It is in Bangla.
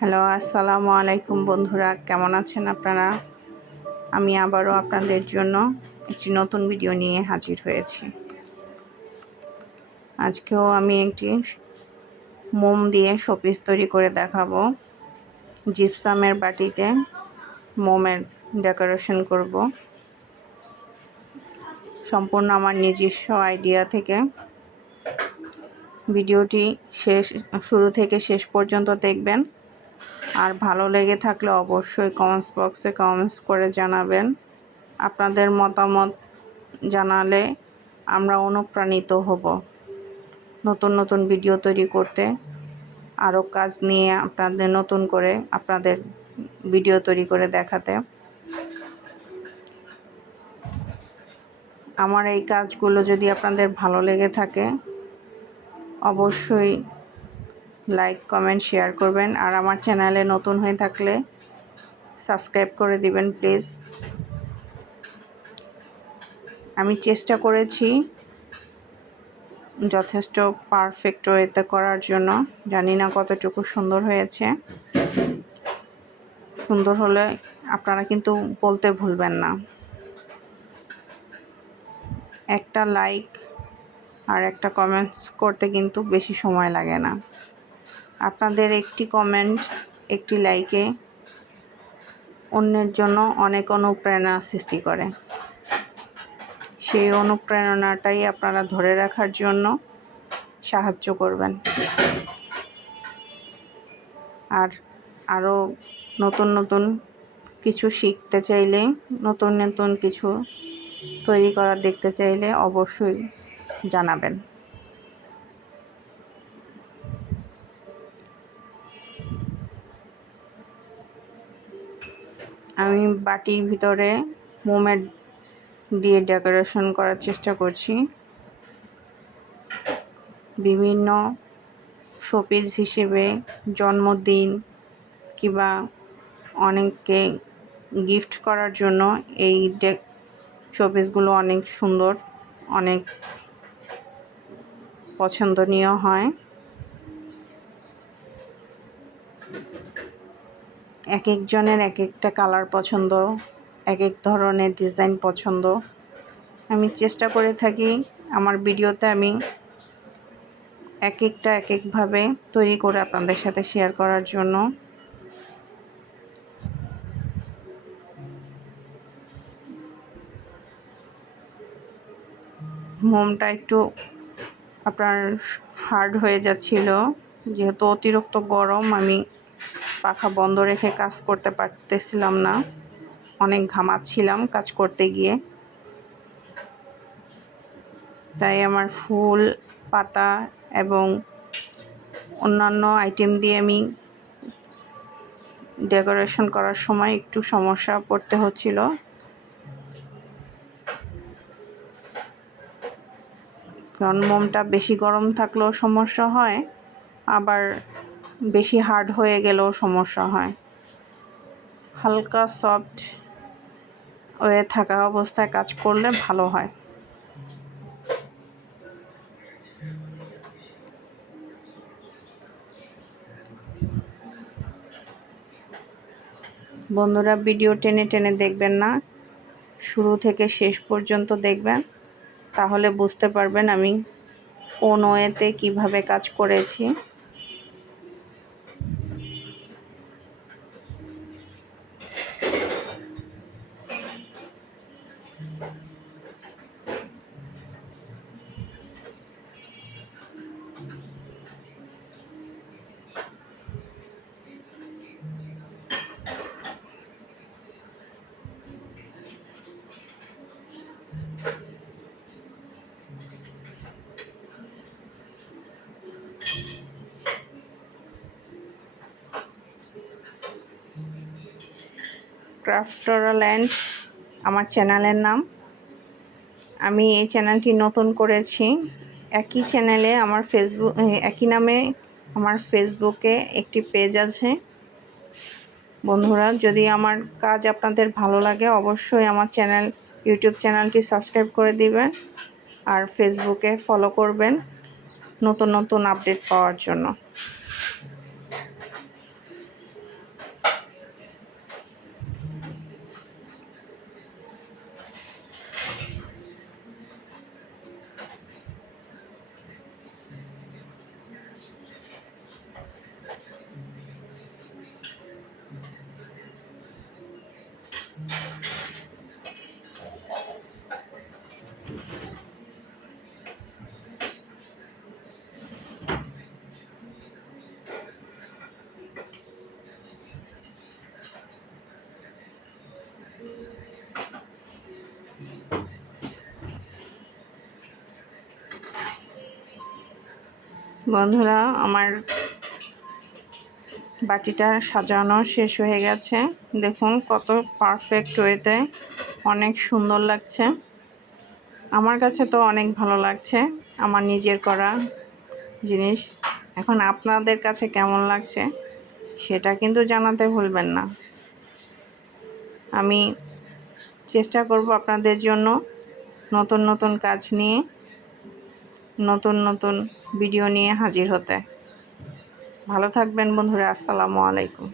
হ্যালো, আসসালামু আলাইকুম বন্ধুরা, কেমন আছেন আপনারা? আমি আবারও আপনাদের জন্য একটি নতুন ভিডিও নিয়ে হাজির হয়েছি। আজকেও আমি একটি মোম দিয়ে শোপিস তৈরি করে দেখাবো। জিপসামের বাটিতে মোমের ডেকোরেশন করব, সম্পূর্ণ আমার নিজস্ব আইডিয়া থেকে। ভিডিওটি শুরু থেকে শেষ পর্যন্ত দেখবেন। আর ভালো লেগে থাকলে অবশ্যই কমেন্টস বক্সে কমেন্টস করে জানাবেন। আপনাদের মতামত জানালে আমরা অনুপ্রাণিত হব নতুন নতুন ভিডিও তৈরি করতে, আরও কাজ নিয়ে আপনাদের নতুন করে আপনাদের ভিডিও তৈরি করে দেখাতে। আমার এই কাজগুলো যদি আপনাদের ভালো লেগে থাকে অবশ্যই লাইক, কমেন্ট, শেয়ার করবেন। আর আমার চ্যানেলে নতুন হয়ে থাকলে সাবস্ক্রাইব করে দিবেন প্লিজ। আমি চেষ্টা করেছি যথেষ্ট পারফেক্ট ওয়েতে করার জন্য। জানি না কতটুকু সুন্দর হয়েছে। সুন্দর হলে আপনারা কিন্তু বলতে ভুলবেন না। একটা লাইক আর একটা কমেন্টস করতে কিন্তু বেশি সময় লাগে না। আপনাদের একটি কমেন্ট, একটি লাইকে অন্যের জন্য অনেক অনুপ্রেরণা সৃষ্টি করে। সেই অনুপ্রেরণাটাই আপনারা ধরে রাখার জন্য সাহায্য করবেন। আর আরও নতুন নতুন কিছু শিখতে চাইলে, নতুন নতুন কিছু তৈরি করা দেখতে চাইলে অবশ্যই জানাবেন। আমি বাটির ভিতরে মোমের দিয়ে ডেকোরেশন করার চেষ্টা করছি। বিভিন্ন শোপিস হিসেবে, জন্মদিন কিংবা অনেককে গিফট করার জন্য এই শোপিসগুলো অনেক সুন্দর, অনেক পছন্দনীয় হয়। এক একজনের এক একটা কালার পছন্দ, এক এক ধরনের ডিজাইন পছন্দ। আমি চেষ্টা করে থাকি আমার ভিডিওতে আমি এক একভাবে তৈরি করে আপনাদের সাথে শেয়ার করার জন্য। মোমটা একটু আপনার হার্ড হয়ে যাচ্ছিল, যেহেতু অতিরিক্ত গরম। আমি পাখা বন্ধ রেখে কাজ করতে পারতেছিলাম না, অনেক ঘামাচ্ছিলাম কাজ করতে গিয়ে। তাই আমার ফুল, পাতা এবং অন্যান্য আইটেম দিয়ে আমি ডেকোরেশন করার সময় একটু সমস্যা পড়তে হচ্ছিল। কারণ মোমটা বেশি গরম থাকলেও সমস্যা হয়, আবার বেশি হার্ড হয়ে গেলেও সমস্যা হয়। হালকা সফট হয়ে থাকা অবস্থায় কাজ করলে ভালো হয়। বন্ধুরা, ভিডিও টেনে টেনে দেখবেন না, শুরু থেকে শেষ পর্যন্ত দেখবেন, তাহলে বুঝতে পারবেন আমি কোন ওয়েতে কিভাবে কাজ করেছি। ক্রাফটোরাল্যান্ড আমার চ্যানেলের নাম। আমি এই চ্যানেলটি নতুন করেছি। একই চ্যানেলে আমার একই নামে আমার ফেসবুকে একটি পেজ আছে। বন্ধুরা, যদি আমার কাজ আপনাদের ভালো লাগে অবশ্যই আমার ইউটিউব চ্যানেলটি সাবস্ক্রাইব করে দিবেন আর ফেসবুকে ফলো করবেন নতুন নতুন আপডেট পাওয়ার জন্য। বন্ধুরা, আমার বাটিটা সাজানো শেষ হয়ে গেছে। দেখুন কত পারফেক্ট ওয়েতে, অনেক সুন্দর লাগছে। আমার কাছে তো অনেক ভালো লাগছে আমার নিজের করা জিনিস। এখন আপনাদের কাছে কেমন লাগছে সেটা কিন্তু জানাতে ভুলবেন না। আমি চেষ্টা করব আপনাদের জন্য নতুন নতুন কাজ নিয়ে, নতুন নতুন ভিডিও নিয়ে হাজির হতে। ভালো থাকবেন বন্ধুরা। আসসালামু আলাইকুম।